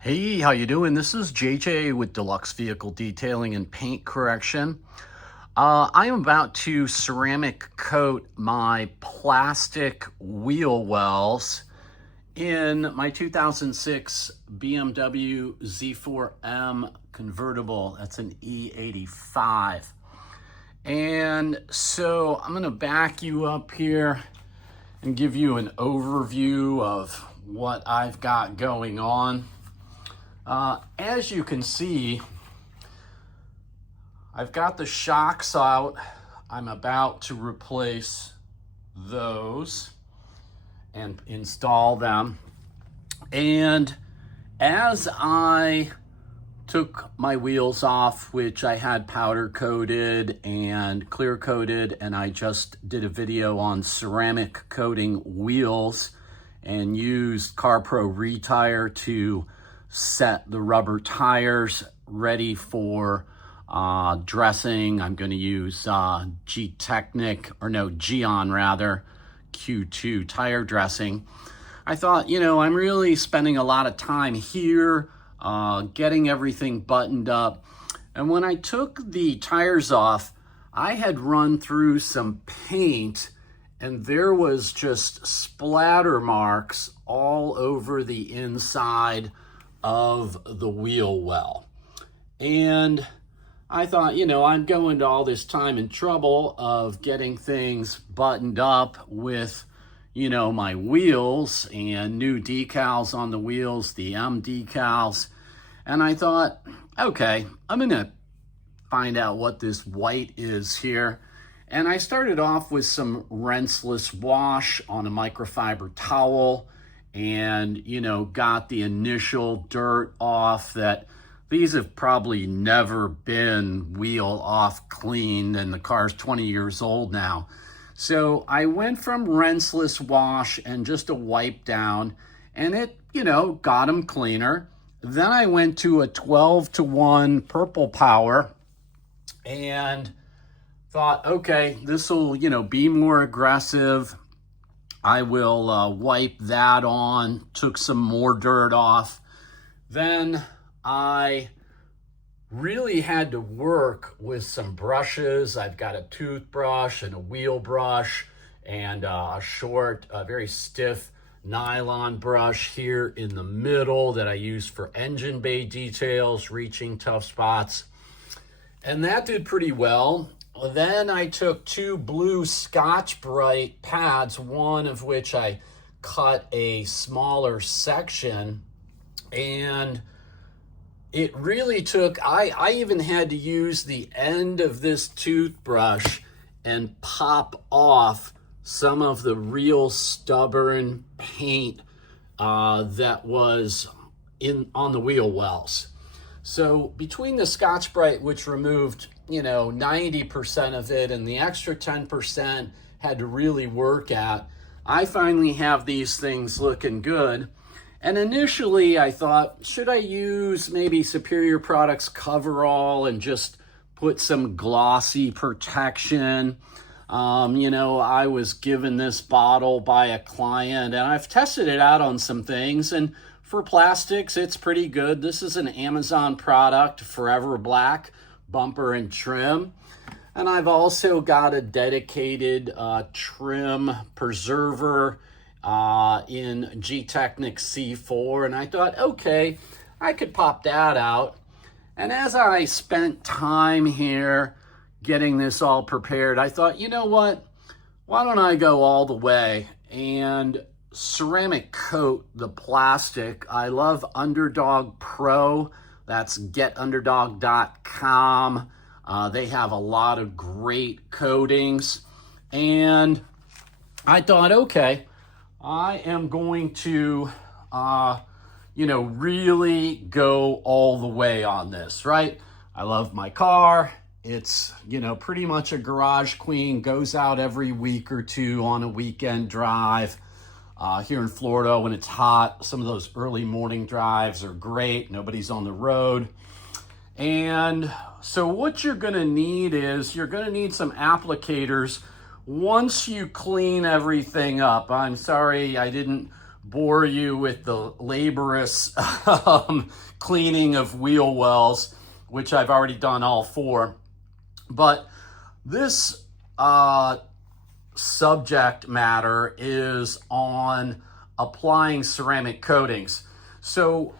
Hey, how you doing? This is JJ with Deluxe Vehicle Detailing and Paint Correction. I am about to ceramic coat my plastic wheel wells in my 2006 BMW Z4M convertible. That's an E85. And so I'm going to back you up here and give you an overview of what I've got going on. As you can see, I've got the shocks out. I'm about to replace those and install them. And as I took my wheels off, which I had powder coated and clear coated, and I just did a video on ceramic coating wheels and used CarPro Retire to set the rubber tires ready for dressing. I'm going to use Geon rather, Q2 tire dressing. I thought, I'm really spending a lot of time here getting everything buttoned up. And when I took the tires off, I had run through some paint and there was just splatter marks all over the inside of the wheel well. And I thought, I'm going to all this time and trouble of getting things buttoned up with, my wheels and new decals on the wheels, the M decals. And I thought, okay, I'm going to find out what this white is here. And I started off with some rinseless wash on a microfiber towel and, got the initial dirt off. That these have probably never been wheel off cleaned, and the car's 20 years old now. So I went from rinseless wash and just a wipe down, and it, got them cleaner. Then I went to a 12-to-1 purple power and thought, okay, this will, be more aggressive. I will wipe that on, took some more dirt off. Then I really had to work with some brushes. I've got a toothbrush and a wheel brush and a short, very stiff nylon brush here in the middle that I use for engine bay details, reaching tough spots. And that did pretty well. Then I took two blue Scotch-Brite pads, one of which I cut a smaller section, and it really took, I even had to use the end of this toothbrush and pop off some of the real stubborn paint that was on the wheel wells. So between the Scotch-Brite, which removed 90% of it, and the extra 10% had to really work at, I finally have these things looking good. And initially I thought, should I use maybe Superior Products Coverall and just put some glossy protection? I was given this bottle by a client, and I've tested it out on some things, and for plastics, it's pretty good. This is an Amazon product, Forever Black bumper and trim. And I've also got a dedicated trim preserver in G-Technic C4. And I thought, okay, I could pop that out. And as I spent time here getting this all prepared, I thought, you know what? Why don't I go all the way and ceramic coat the plastic? I love Underdog Pro. That's getunderdog.com. They have a lot of great coatings. And I thought, okay, I am going to, really go all the way on this, right? I love my car. It's, pretty much a garage queen, goes out every week or two on a weekend drive. Here in Florida, when it's hot, some of those early morning drives are great. Nobody's on the road. And so what you're going to need is you're going to need some applicators once you clean everything up. I'm sorry I didn't bore you with the laborious cleaning of wheel wells, which I've already done all 4. But this subject matter is on applying ceramic coatings. So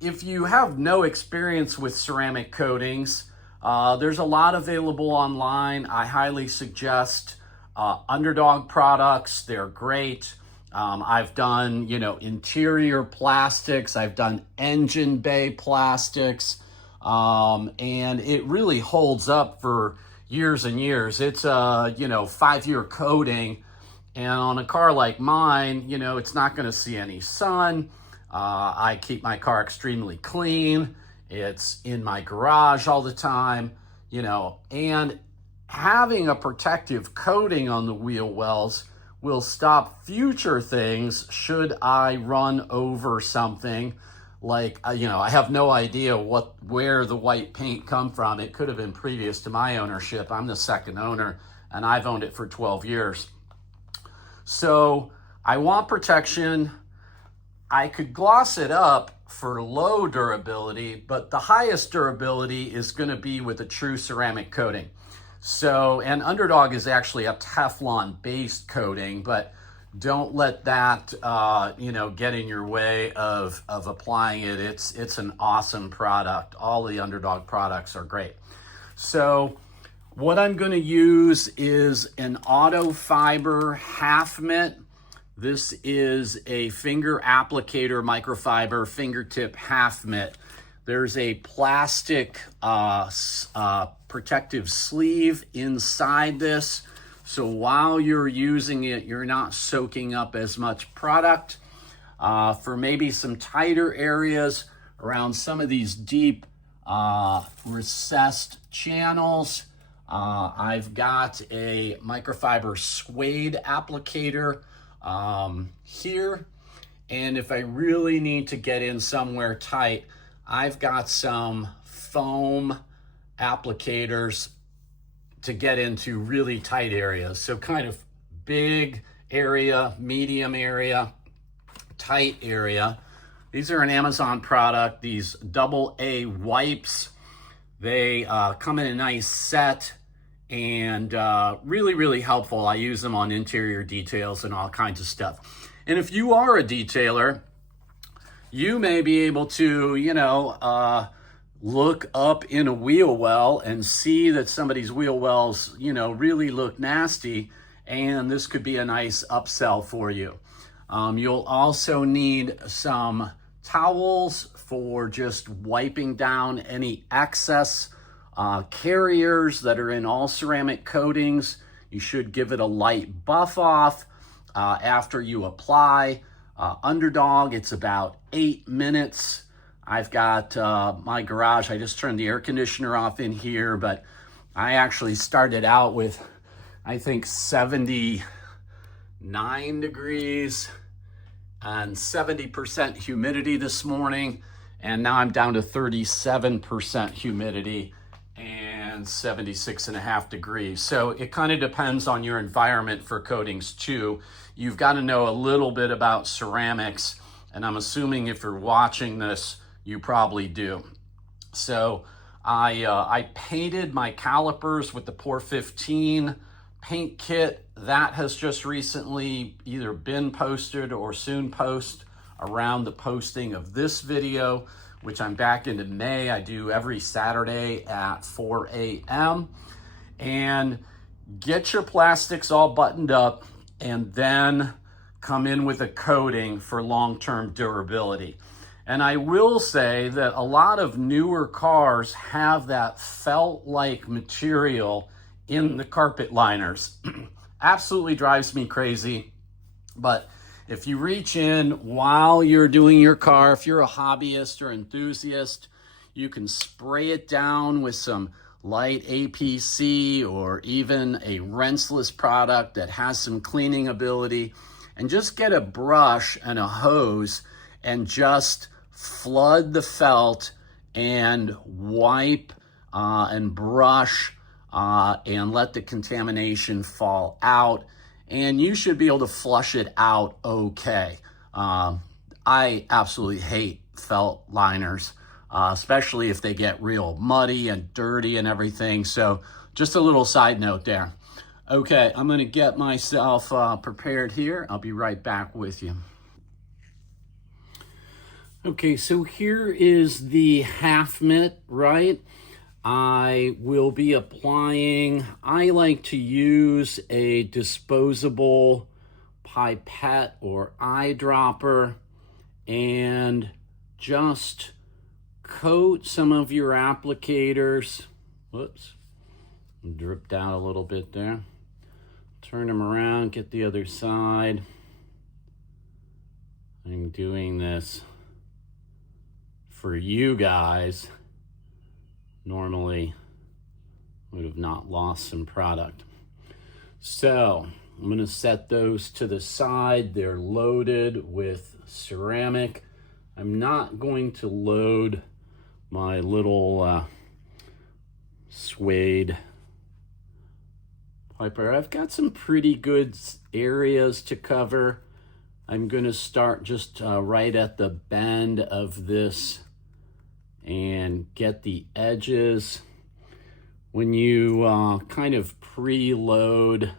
if you have no experience with ceramic coatings, there's a lot available online. I highly suggest Underdog products. They're great. I've done, interior plastics. I've done engine bay plastics. And it really holds up for years and years. It's a, 5-year coating. And on a car like mine, it's not going to see any sun. I keep my car extremely clean. It's in my garage all the time, and having a protective coating on the wheel wells will stop future things should I run over something. Like, I have no idea where the white paint come from. It could have been previous to my ownership. I'm the second owner, and I've owned it for 12 years. So I want protection. I could gloss it up for low durability, but the highest durability is going to be with a true ceramic coating. So, and Underdog is actually a Teflon-based coating, but don't let that, get in your way of applying it. It's an awesome product. All the Underdog products are great. So what I'm going to use is an auto fiber half mitt. This is a finger applicator microfiber fingertip half mitt. There's a plastic protective sleeve inside this. So while you're using it, you're not soaking up as much product. For maybe some tighter areas around some of these deep recessed channels, I've got a microfiber suede applicator here. And if I really need to get in somewhere tight, I've got some foam applicators to get into really tight areas. So kind of big area, medium area, tight area. These are an Amazon product, these AA wipes. They come in a nice set and really, really helpful. I use them on interior details and all kinds of stuff. And if you are a detailer, you may be able to, look up in a wheel well and see that somebody's wheel wells, really look nasty, and this could be a nice upsell for you. You'll also need some towels for just wiping down any excess carriers that are in all ceramic coatings. You should give it a light buff off after you apply. Underdog, it's about 8 minutes. I've got my garage. I just turned the air conditioner off in here, but I actually started out with, I think, 79 degrees and 70% humidity this morning. And now I'm down to 37% humidity and 76.5 degrees. So it kind of depends on your environment for coatings too. You've got to know a little bit about ceramics, and I'm assuming if you're watching this, you probably do. So I painted my calipers with the Pour 15 paint kit. That has just recently either been posted or soon post around the posting of this video, which I'm back into May. I do every Saturday at 4 a.m. And get your plastics all buttoned up and then come in with a coating for long-term durability. And I will say that a lot of newer cars have that felt-like material in the carpet liners. Absolutely drives me crazy. But if you reach in while you're doing your car, if you're a hobbyist or enthusiast, you can spray it down with some light APC or even a rinseless product that has some cleaning ability, and just get a brush and a hose and just flood the felt and wipe and brush and let the contamination fall out, and you should be able to flush it out okay. I absolutely hate felt liners, especially if they get real muddy and dirty and everything. So just a little side note there. Okay, I'm gonna get myself prepared here. I'll be right back with you. Okay, so here is the half mitt, right? I will be applying, I like to use a disposable pipette or eyedropper and just coat some of your applicators. Whoops, dripped out a little bit there. Turn them around, get the other side. I'm doing this for you guys. Normally would have not lost some product. So I'm going to set those to the side. They're loaded with ceramic. I'm not going to load my little suede piper. I've got some pretty good areas to cover. I'm going to start just right at the bend of this and get the edges. When you kind of preload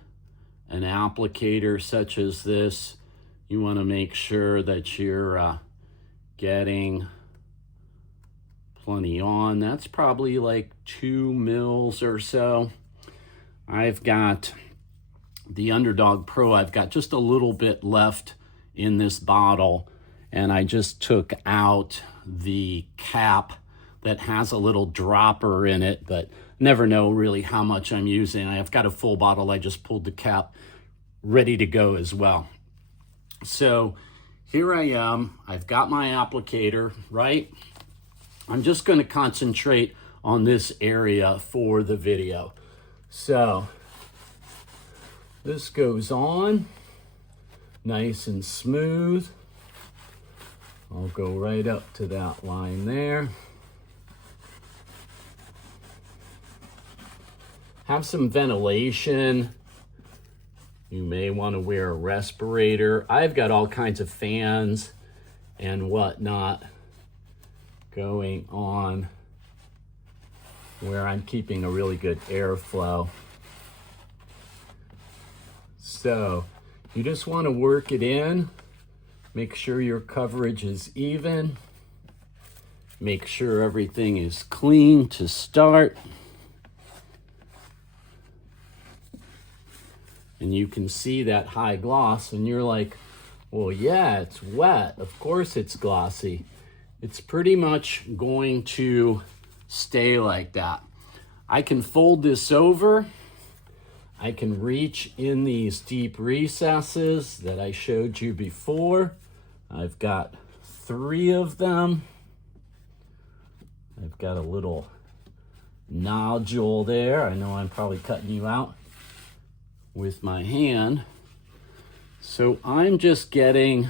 an applicator such as this, you want to make sure that you're getting plenty on. That's probably like 2 mils or so. I've got the Underdog Pro. I've got just a little bit left in this bottle, and I just took out the cap that has a little dropper in it, but never know really how much I'm using. I've got a full bottle. I just pulled the cap, ready to go as well. So here I am. I've got my applicator, right? I'm just going to concentrate on this area for the video. So this goes on nice and smooth. I'll go right up to that line there. Have some ventilation. You may want to wear a respirator. I've got all kinds of fans and whatnot going on where I'm keeping a really good airflow. So you just want to work it in. Make sure your coverage is even. Make sure everything is clean to start. And you can see that high gloss and you're like, well, yeah, it's wet. Of course it's glossy. It's pretty much going to stay like that. I can fold this over. I can reach in these deep recesses that I showed you before. I've got 3 of them. I've got a little nodule there. I know I'm probably cutting you out with my hand. So I'm just getting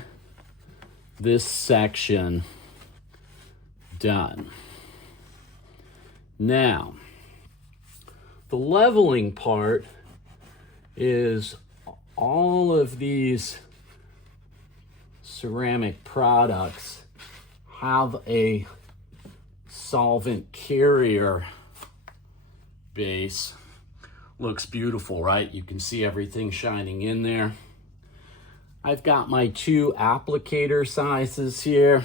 this section done. Now, the leveling part is all of these ceramic products have a solvent carrier base. Looks beautiful, right? You can see everything shining in there. I've got my 2 applicator sizes here.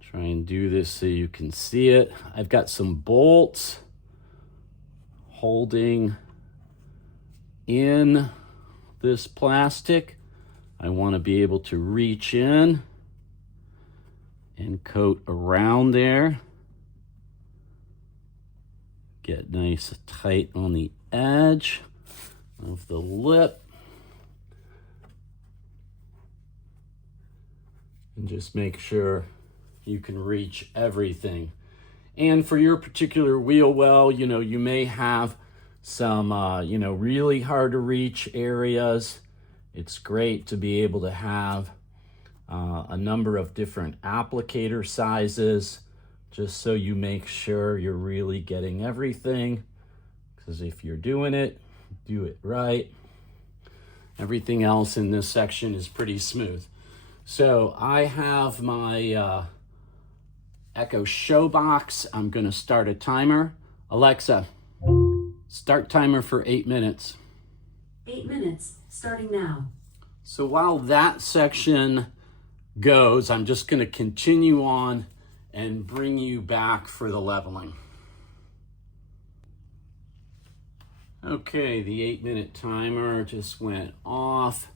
Try and do this so you can see it. I've got some bolts holding in this plastic. I want to be able to reach in and coat around there. Get nice and tight on the edge of the lip. And just make sure you can reach everything. And for your particular wheel well, you know, you may have some, really hard to reach areas. It's great to be able to have a number of different applicator sizes, just so you make sure you're really getting everything. Because if you're doing it, do it right. Everything else in this section is pretty smooth. So I have my Echo Show box. I'm gonna start a timer. Alexa, start timer for 8 minutes. 8 minutes, starting now. So while that section goes, I'm just gonna continue on and bring you back for the leveling. Okay, the 8-minute timer just went off.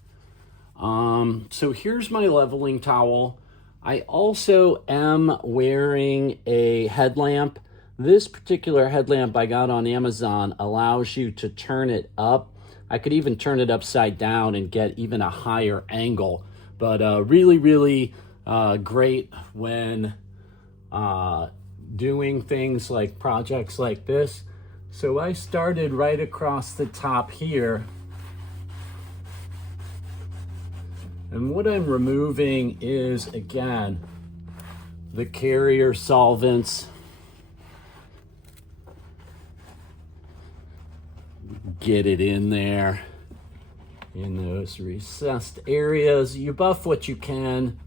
So here's my leveling towel. I also am wearing a headlamp. This particular headlamp I got on Amazon allows you to turn it up. I could even turn it upside down and get even a higher angle, but really, really great when doing things like projects like this. So I started right across the top here. And what I'm removing is, again, the carrier solvents. Get it in there, in those recessed areas. You buff what you can.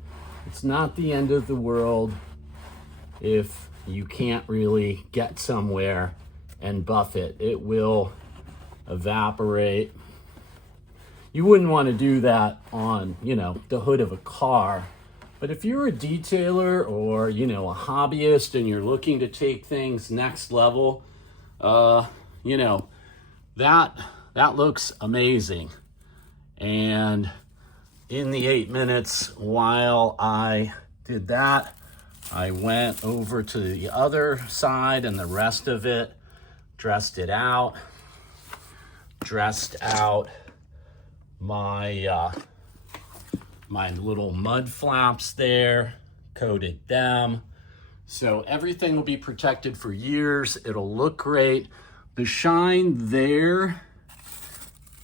It's not the end of the world if you can't really get somewhere and buff it. It will evaporate. You wouldn't want to do that on, the hood of a car. But if you're a detailer or, a hobbyist and you're looking to take things next level, that looks amazing. And in the 8 minutes while I did that, I went over to the other side and the rest of it, dressed out my little mud flaps there, coated them. So everything will be protected for years. It'll look great. The shine there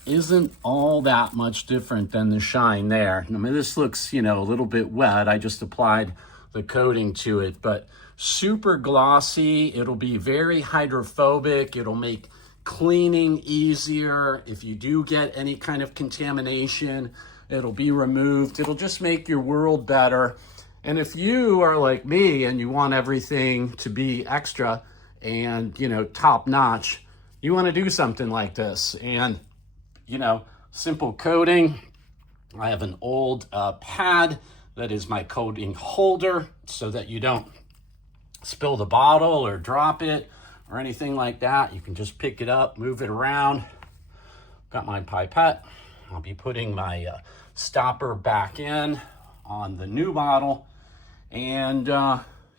isn't all that much different than the shine there. I mean, this looks, a little bit wet. I just applied the coating to it, but super glossy. It'll be very hydrophobic. It'll make cleaning easier. If you do get any kind of contamination, it'll be removed. It'll just make your world better. And if you are like me and you want everything to be extra and, top notch, you want to do something like this. And, simple coating. I have an old pad that is my coating holder so that you don't spill the bottle or drop it or anything like that. You can just pick it up, move it around. Got my pipette. I'll be putting my stopper back in on the new bottle. And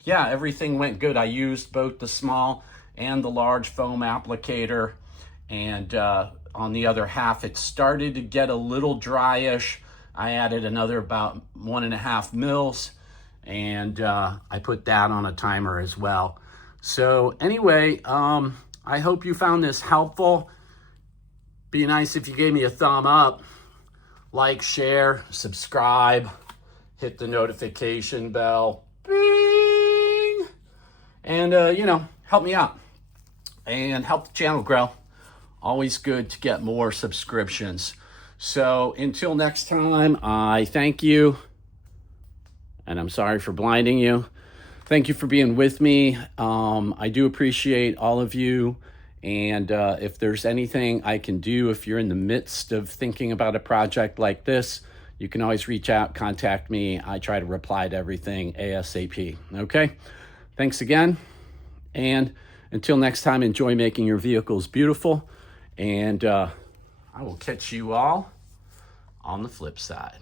everything went good. I used both the small and the large foam applicator. And on the other half, it started to get a little dryish. I added another about 1.5 mils. And I put that on a timer as well. So anyway, I hope you found this helpful. Be nice if you gave me a thumb up, like, share, subscribe, hit the notification bell, bing, and help me out and help the channel grow. Always good to get more subscriptions. So until next time, I thank you, and I'm sorry for blinding you. Thank you for being with me. I do appreciate all of you. And if there's anything I can do, if you're in the midst of thinking about a project like this, you can always reach out, contact me. I try to reply to everything ASAP. Okay? Thanks again. And until next time, enjoy making your vehicles beautiful. And I will catch you all on the flip side.